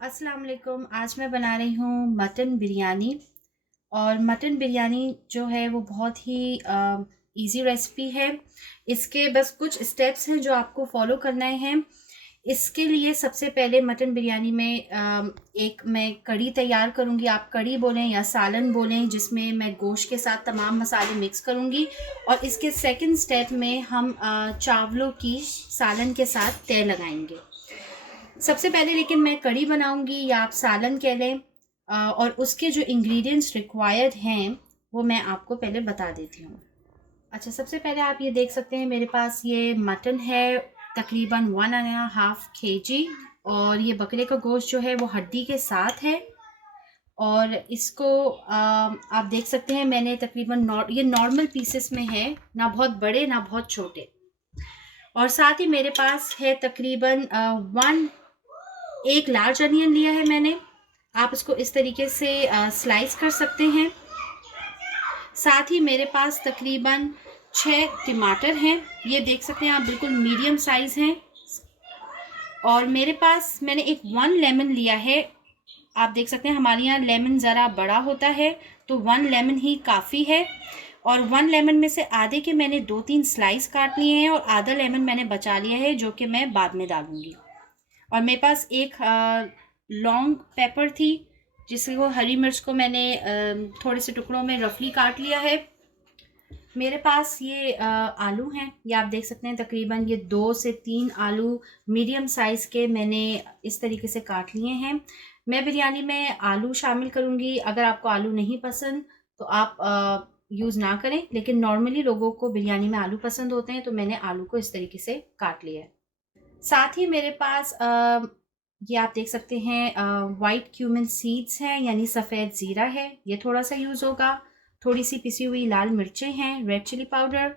अस्सलाम वालेकुम। आज मैं बना रही हूँ मटन बिरयानी। और मटन बिरयानी जो है वो बहुत ही इजी रेसिपी है। इसके बस कुछ स्टेप्स हैं जो आपको फॉलो करना है। इसके लिए सबसे पहले मटन बिरयानी में एक मैं कढ़ी तैयार करूँगी। आप कढ़ी बोलें या सालन बोलें, जिसमें मैं गोश्त के साथ तमाम मसाले मिक्स करूँगी। और इसके सेकंड स्टेप में हम चावलों की सालन के साथ तय लगाएंगे। सबसे पहले लेकिन मैं कढ़ी बनाऊंगी या आप सालन कह लें। और उसके जो इंग्रेडिएंट्स रिक्वायर्ड हैं वो मैं आपको पहले बता देती हूँ। अच्छा, सबसे पहले आप ये देख सकते हैं मेरे पास ये मटन है, तकरीबन 1.5 kg। और ये बकरे का गोश्त जो है वो हड्डी के साथ है। और इसको आप देख सकते हैं मैंने तकरीबन ये नॉर्मल पीसेस में है, ना बहुत बड़े ना बहुत छोटे। और साथ ही मेरे पास है तकरीबन एक लार्ज अनियन लिया है मैंने। आप इसको इस तरीके से स्लाइस कर सकते हैं। साथ ही मेरे पास तकरीबन 6 टमाटर हैं, ये देख सकते हैं आप, बिल्कुल मीडियम साइज़ हैं। और मेरे पास मैंने एक 1 लेमन लिया है। आप देख सकते हैं हमारे यहाँ लेमन ज़रा बड़ा होता है, तो 1 लेमन ही काफ़ी है। और 1 लेमन में से आधे के मैंने 2-3 स्लाइस काट लिए हैं और आधा लेमन मैंने बचा लिया है, जो कि मैं बाद में डालूंगी। और मेरे पास एक लॉन्ग पेपर थी, जिसको हरी मिर्च को मैंने थोड़े से टुकड़ों में रफली काट लिया है। मेरे पास ये आलू हैं, ये आप देख सकते हैं तकरीबन ये 2 से 3 आलू मीडियम साइज़ के मैंने इस तरीके से काट लिए हैं। मैं बिरयानी में आलू शामिल करूँगी। अगर आपको आलू नहीं पसंद तो आप यूज़ ना करें, लेकिन नॉर्मली लोगों को बिरयानी में आलू पसंद होते हैं, तो मैंने आलू को इस तरीके से काट लिया है। साथ ही मेरे पास ये आप देख सकते हैं वाइट क्यूमिन सीड्स हैं, यानी सफ़ेद ज़ीरा है, ये थोड़ा सा यूज़ होगा। थोड़ी सी पिसी हुई लाल मिर्चें हैं, रेड चिली पाउडर,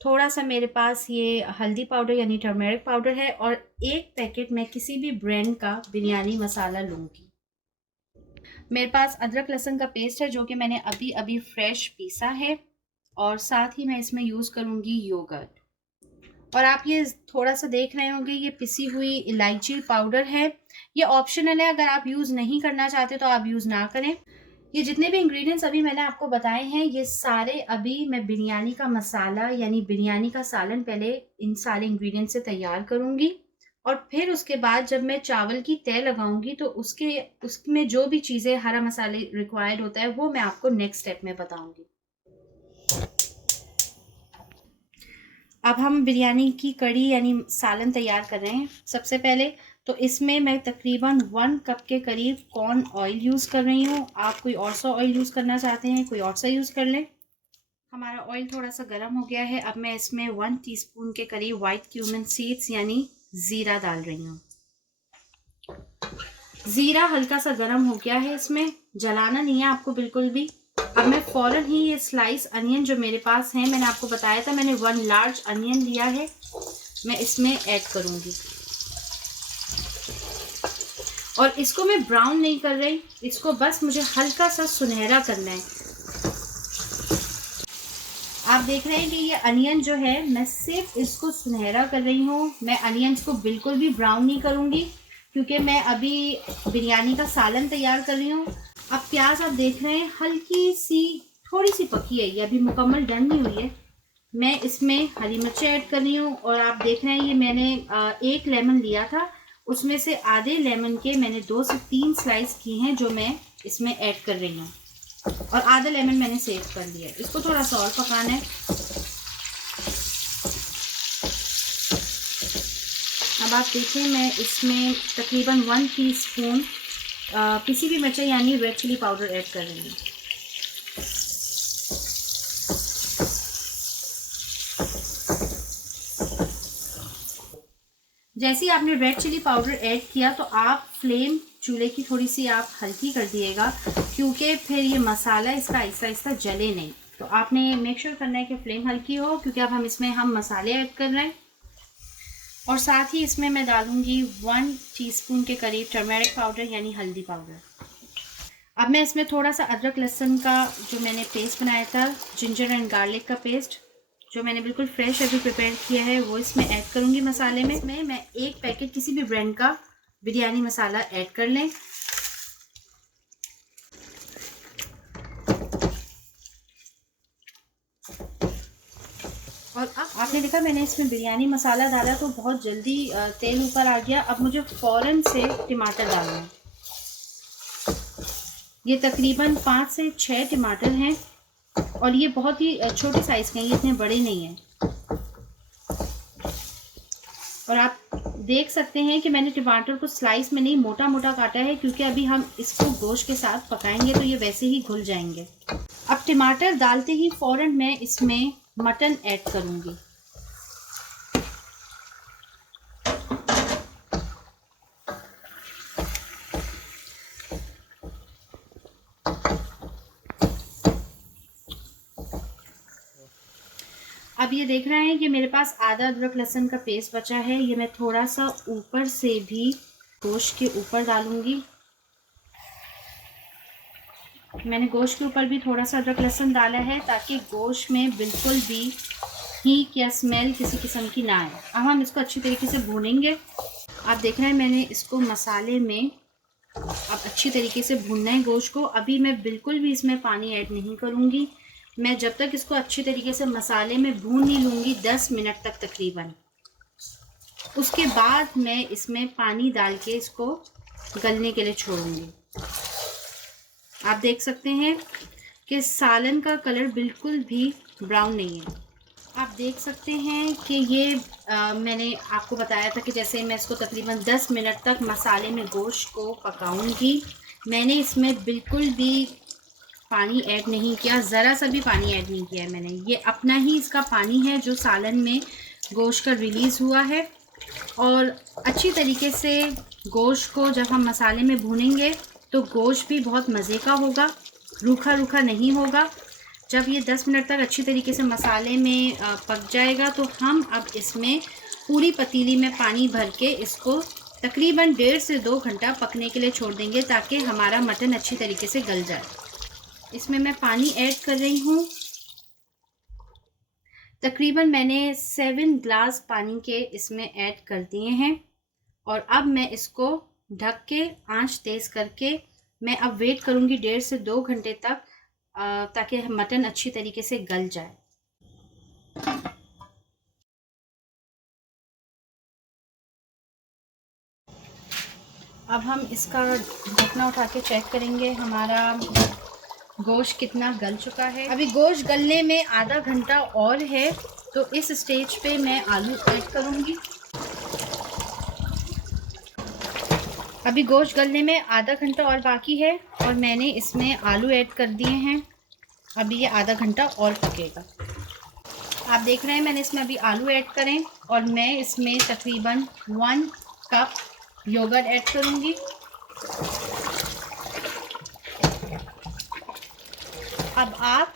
थोड़ा सा मेरे पास ये हल्दी पाउडर यानी टर्मेरिक पाउडर है। और एक पैकेट मैं किसी भी ब्रांड का बिरयानी मसाला लूँगी। मेरे पास अदरक लहसुन का पेस्ट है, जो कि मैंने अभी अभी फ्रेश पीसा है। और साथ ही मैं इसमें यूज़ करूँगी योगर्ट। और आप ये थोड़ा सा देख रहे होंगे, ये पिसी हुई इलायची पाउडर है। ये ऑप्शनल है, अगर आप यूज़ नहीं करना चाहते तो आप यूज़ ना करें। ये जितने भी इंग्रेडिएंट्स अभी मैंने आपको बताए हैं, ये सारे अभी मैं बिरयानी का मसाला यानी बिरयानी का सालन पहले इन सारे इंग्रेडिएंट से तैयार करूँगी। और फिर उसके बाद जब मैं चावल की तय लगाऊंगी तो उसमें जो भी चीज़ें हरा मसाले रिक्वायर्ड होता है वो मैं आपको नेक्स्ट स्टेप में बताऊंगी। अब हम बिरयानी की कढ़ी यानी सालन तैयार कर रहे हैं। सबसे पहले तो इसमें मैं तकरीबन 1 कप के करीब कॉर्न ऑयल यूज़ कर रही हूँ। आप कोई और सा ऑयल यूज़ करना चाहते हैं, कोई और सा यूज़ कर लें। हमारा ऑयल थोड़ा सा गर्म हो गया है। अब मैं इसमें 1 टीस्पून के करीब वाइट क्यूमिन सीड्स यानी ज़ीरा डाल रही हूँ। ज़ीरा हल्का सा गर्म हो गया है, इसमें जलाना नहीं है आपको बिल्कुल भी। अब मैं फ़ौरन ही ये स्लाइस अनियन जो मेरे पास है, मैंने आपको बताया था मैंने 1 लार्ज अनियन लिया है, मैं इसमें ऐड करूँगी। और इसको मैं ब्राउन नहीं कर रही, इसको बस मुझे हल्का सा सुनहरा करना है। आप देख रहे हैं कि ये अनियन जो है, मैं सिर्फ इसको सुनहरा कर रही हूँ। मैं अनियंस को बिल्कुल भी ब्राउन नहीं करूँगी, क्योंकि मैं अभी बिरयानी का सालन तैयार कर रही हूँ। अब प्याज आप देख रहे हैं हल्की सी थोड़ी सी पकी है, ये अभी मुकम्मल डन नहीं हुई है। मैं इसमें हरी मिर्चें ऐड कर रही हूँ। और आप देख रहे हैं ये मैंने 1 लेमन लिया था, उसमें से आधे लेमन के मैंने 2 से 3 स्लाइस किए हैं, जो मैं इसमें ऐड कर रही हूँ। और आधा लेमन मैंने सेव कर लिया है। इसको थोड़ा सा और पकाना है। अब आप देखें मैं इसमें तकरीबन 1 टीस्पून पिसी हुई मिर्चें यानी रेड चिली पाउडर ऐड कर रही हूँ। जैसे ही आपने रेड चिली पाउडर ऐड किया तो आप फ्लेम चूल्हे की थोड़ी सी आप हल्की कर दिएगा, क्योंकि फिर ये मसाला इसका आहिस्ता आहिस्ता जले नहीं। तो आपने मेक श्योर करना है कि फ्लेम हल्की हो, क्योंकि अब हम मसाले ऐड कर रहे हैं। और साथ ही इसमें मैं डालूंगी 1 टीस्पून के करीब टर्मेरिक पाउडर यानी हल्दी पाउडर। अब मैं इसमें थोड़ा सा अदरक लहसुन का जो मैंने पेस्ट बनाया था, जिंजर एंड गार्लिक का पेस्ट, जो मैंने बिल्कुल फ्रेश अभी प्रिपेयर किया है, वो इसमें ऐड करूँगी मसाले में। इसमें मैं 1 पैकेट किसी भी ब्रांड का बिरयानी मसाला ऐड कर लें। और अब आपने देखा मैंने इसमें बिरयानी मसाला डाला तो बहुत जल्दी तेल ऊपर आ गया। अब मुझे फ़ौरन से टमाटर डालना है। ये तकरीबन 5 से 6 टमाटर हैं और ये बहुत ही छोटे साइज़ के हैं, ये इतने बड़े नहीं हैं। और आप देख सकते हैं कि मैंने टमाटर को स्लाइस में नहीं मोटा मोटा काटा है, क्योंकि अभी हम इसको गोश्त के साथ पकाएंगे तो ये वैसे ही घुल जाएंगे। अब टमाटर डालते ही फ़ौरन मैं इसमें मटन ऐड करूँगी। अब ये देख रहे हैं कि मेरे पास आधा अदरक लहसुन का पेस्ट बचा है, ये मैं थोड़ा सा ऊपर से भी गोश्त के ऊपर डालूंगी। मैंने गोश्त के ऊपर भी थोड़ा सा अदरक लहसुन डाला है ताकि गोश्त में बिल्कुल भी हीक या स्मेल किसी किस्म की ना आए। अब हम इसको अच्छी तरीके से भूनेंगे। आप देख रहे हैं मैंने इसको मसाले में अब अच्छी तरीके से भूनना है गोश्त को। अभी मैं बिल्कुल भी इसमें पानी ऐड नहीं करूँगी। मैं जब तक इसको अच्छी तरीके से मसाले में भून नहीं लूँगी 10 मिनट तक तकरीबन, उसके बाद मैं इसमें पानी डाल के इसको गलने के लिए छोड़ूंगी। आप देख सकते हैं कि सालन का कलर बिल्कुल भी ब्राउन नहीं है। आप देख सकते हैं कि ये मैंने आपको बताया था कि जैसे मैं इसको तकरीबन 10 मिनट तक मसाले में गोश्त को पकाऊंगी। मैंने इसमें बिल्कुल भी पानी ऐड नहीं किया, ज़रा सा भी पानी ऐड नहीं किया है मैंने। ये अपना ही इसका पानी है जो सालन में गोश्त का रिलीज़ हुआ है। और अच्छी तरीके से गोश्त को जब हम मसाले में भूनेंगे तो गोश्त भी बहुत मज़े का होगा, रूखा रूखा नहीं होगा। जब ये 10 मिनट तक अच्छी तरीके से मसाले में पक जाएगा तो हम अब इसमें पूरी पतीली में पानी भर के इसको तकरीबन 1.5 से 2 घंटा पकने के लिए छोड़ देंगे ताकि हमारा मटन अच्छी तरीके से गल जाए। इसमें मैं पानी ऐड कर रही हूँ। तकरीबन मैंने 7 ग्लास पानी के इसमें ऐड कर दिए हैं और अब मैं इसको ढक के आंच तेज़ करके मैं अब वेट करूँगी 1.5 से 2 घंटे तक, ताकि मटन अच्छी तरीके से गल जाए। अब हम इसका ढकना उठा के चेक करेंगे हमारा गोश्त कितना गल चुका है। अभी गोश्त गलने में आधा घंटा और है, तो इस स्टेज पे मैं आलू ऐड करूँगी। अभी गोश्त गलने में आधा घंटा और बाकी है और मैंने इसमें आलू ऐड कर दिए हैं। अभी ये आधा घंटा और पकेगा। आप देख रहे हैं मैंने इसमें अभी आलू ऐड करें और मैं इसमें तकरीबन 1 कप योगर्ट ऐड करूँगी। अब आप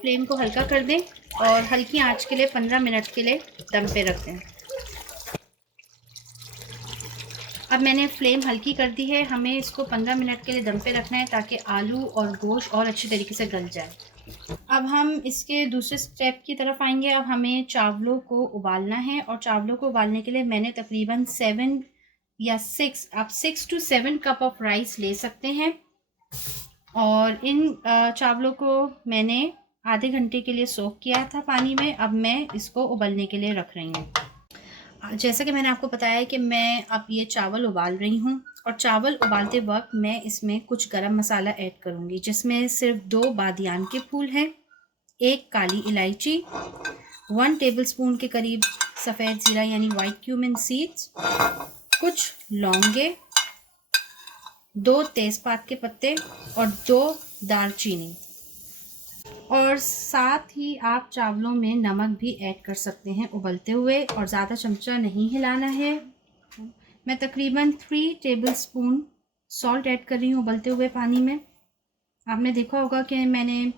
फ्लेम को हल्का कर दें और हल्की आंच के लिए 15 मिनट के लिए दम पे रख दें। अब मैंने फ्लेम हल्की कर दी है। हमें इसको 15 मिनट के लिए दम पे रखना है ताकि आलू और गोश्त और अच्छी तरीके से गल जाए। अब हम इसके दूसरे स्टेप की तरफ आएंगे। अब हमें चावलों को उबालना है और चावलों को उबालने के लिए मैंने तकरीबन 7 या 6, आप 6 to 7 कप ऑफ राइस ले सकते हैं। और इन चावलों को मैंने आधे घंटे के लिए सोक किया था पानी में। अब मैं इसको उबलने के लिए रख रही हूँ। जैसा कि मैंने आपको बताया कि मैं अब ये चावल उबाल रही हूँ और चावल उबालते वक्त मैं इसमें कुछ गरम मसाला ऐड करूँगी, जिसमें सिर्फ 2 बादियान के फूल हैं, 1 काली इलायची, 1 टेबलस्पून के करीब सफ़ेद ज़ीरा यानी वाइट क्यूमिन सीड्स, कुछ लौंगे, 2 तेज़पात के पत्ते और 2 दालचीनी। और साथ ही आप चावलों में नमक भी ऐड कर सकते हैं उबलते हुए, और ज़्यादा चमचा नहीं हिलाना है। मैं तकरीबन 3 टेबलस्पून सॉल्ट ऐड कर रही हूँ उबलते हुए पानी में। आपने देखा होगा कि मैंने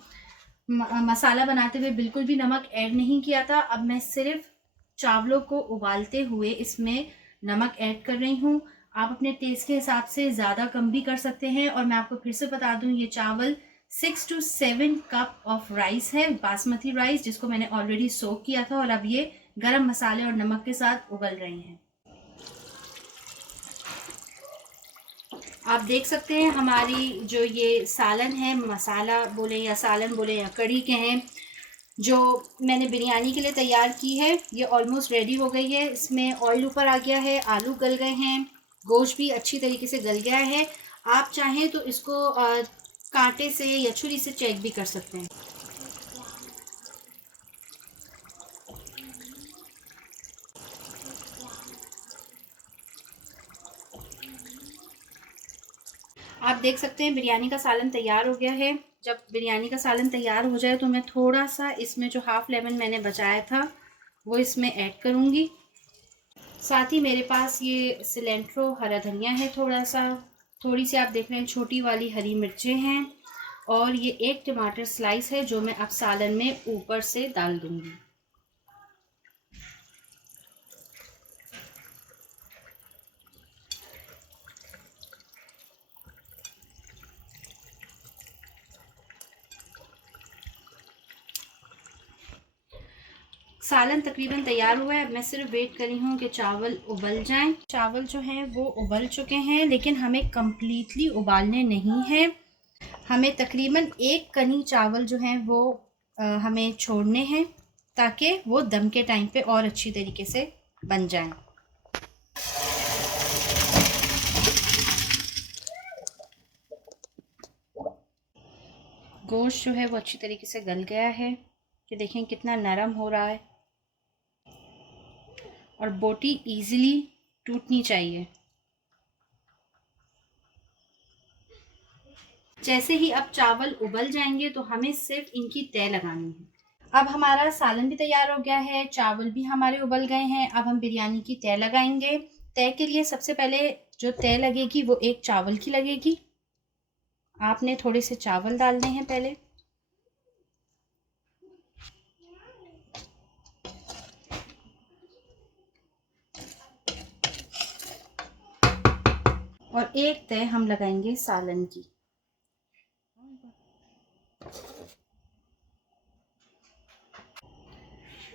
मसाला बनाते हुए बिल्कुल भी नमक ऐड नहीं किया था। अब मैं सिर्फ चावलों को उबालते हुए इसमें नमक ऐड कर रही हूँ। आप अपने टेस्ट के हिसाब से ज़्यादा कम भी कर सकते हैं। और मैं आपको फिर से बता दूँ, ये चावल 6 to 7 कप ऑफ राइस है, बासमती राइस, जिसको मैंने ऑलरेडी सोक किया था और अब ये गरम मसाले और नमक के साथ उबल रही हैं। आप देख सकते हैं हमारी जो ये सालन है, मसाला बोले या सालन बोले या कढ़ी के हैं, जो मैंने बिरयानी के लिए तैयार की है, ये ऑलमोस्ट रेडी हो गई है। इसमें ऑयल ऊपर आ गया है, आलू गल गए हैं, गोश्त भी अच्छी तरीके से गल गया है। आप चाहें तो इसको कांटे से या छुरी से चेक भी कर सकते हैं। आप देख सकते हैं बिरयानी का सालन तैयार हो गया है। जब बिरयानी का सालन तैयार हो जाए तो मैं थोड़ा सा इसमें जो हाफ़ लेमन मैंने बचाया था वो इसमें ऐड करूँगी। साथ ही मेरे पास ये सिलेंट्रो हरा धनिया है, थोड़ा सा, थोड़ी सी आप देख रहे हैं छोटी वाली हरी मिर्चें हैं, और ये एक टमाटर स्लाइस है जो मैं अब सालन में ऊपर से डाल दूँगी। सालन तकरीबन तैयार हुआ है। अब मैं सिर्फ वेट कर रही हूँ कि चावल उबल जाएं। चावल जो हैं वो उबल चुके हैं, लेकिन हमें कम्प्लीटली उबालने नहीं हैं। हमें तकरीबन एक कनी चावल जो हैं वो हमें छोड़ने हैं, ताकि वो दम के टाइम पे और अच्छी तरीके से बन जाएं। गोश्त जो है वो अच्छी तरीके से गल गया है, ये देखें कितना नरम हो रहा है, और बोटी इजीली टूटनी चाहिए। जैसे ही अब चावल उबल जाएंगे तो हमें सिर्फ इनकी तय लगानी है। अब हमारा सालन भी तैयार हो गया है, चावल भी हमारे उबल गए हैं। अब हम बिरयानी की तय लगाएंगे। तय के लिए सबसे पहले जो तय लगेगी वो एक चावल की लगेगी। आपने थोड़े से चावल डालने हैं पहले, और एक तय हम लगाएंगे सालन की।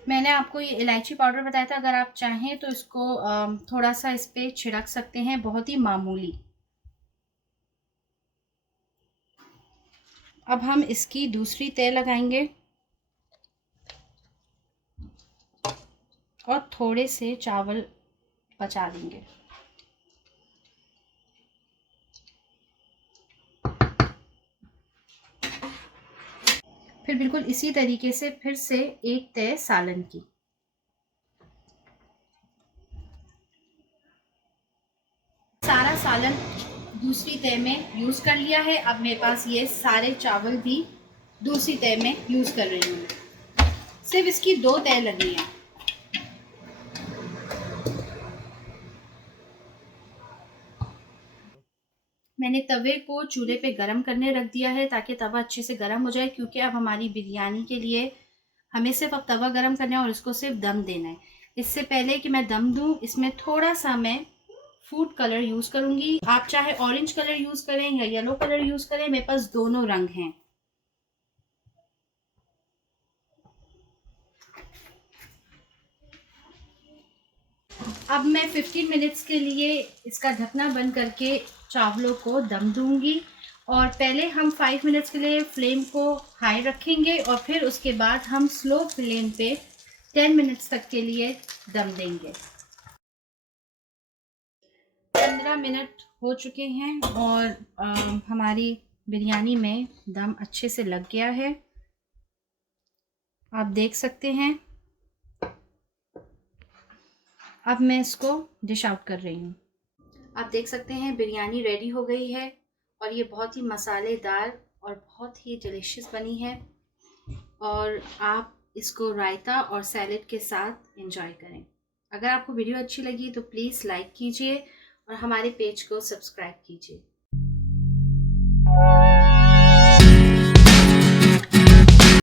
मैंने आपको ये इलायची पाउडर बताया था, अगर आप चाहें तो इसको थोड़ा सा इस पर छिड़क सकते हैं, बहुत ही मामूली। अब हम इसकी दूसरी तय लगाएंगे और थोड़े से चावल बचा देंगे। फिर बिल्कुल इसी तरीके से फिर से एक तय सालन की। सारा सालन दूसरी तय में यूज़ कर लिया है। अब मेरे पास ये सारे चावल भी दूसरी तय में यूज़ कर रही हूँ। सिर्फ इसकी 2 तय लगी हैं। मैंने तवे को चूल्हे पे गरम करने रख दिया है ताकि तवा अच्छे से गरम हो जाए, क्योंकि अब हमारी बिरयानी के लिए हमें सिर्फ अब तवा गरम करना है और इसको सिर्फ दम देना है। इससे पहले कि मैं दम दूं, इसमें थोड़ा सा मैं फूड कलर यूज़ करूँगी। आप चाहे ऑरेंज कलर यूज़ करें या येलो कलर यूज़ करें, मेरे पास दोनों रंग हैं। अब मैं 15 मिनट्स के लिए इसका ढकना बंद करके चावलों को दम दूंगी, और पहले हम 5 मिनट्स के लिए फ्लेम को हाई रखेंगे और फिर उसके बाद हम स्लो फ्लेम पे 10 मिनट्स तक के लिए दम देंगे। 15 मिनट हो चुके हैं और हमारी बिरयानी में दम अच्छे से लग गया है, आप देख सकते हैं। अब मैं इसको डिश आउट कर रही हूँ। आप देख सकते हैं बिरयानी रेडी हो गई है, और ये बहुत ही मसालेदार और बहुत ही डिलीशियस बनी है, और आप इसको रायता और सैलेड के साथ एंजॉय करें। अगर आपको वीडियो अच्छी लगी तो प्लीज़ लाइक कीजिए और हमारे पेज को सब्सक्राइब कीजिए।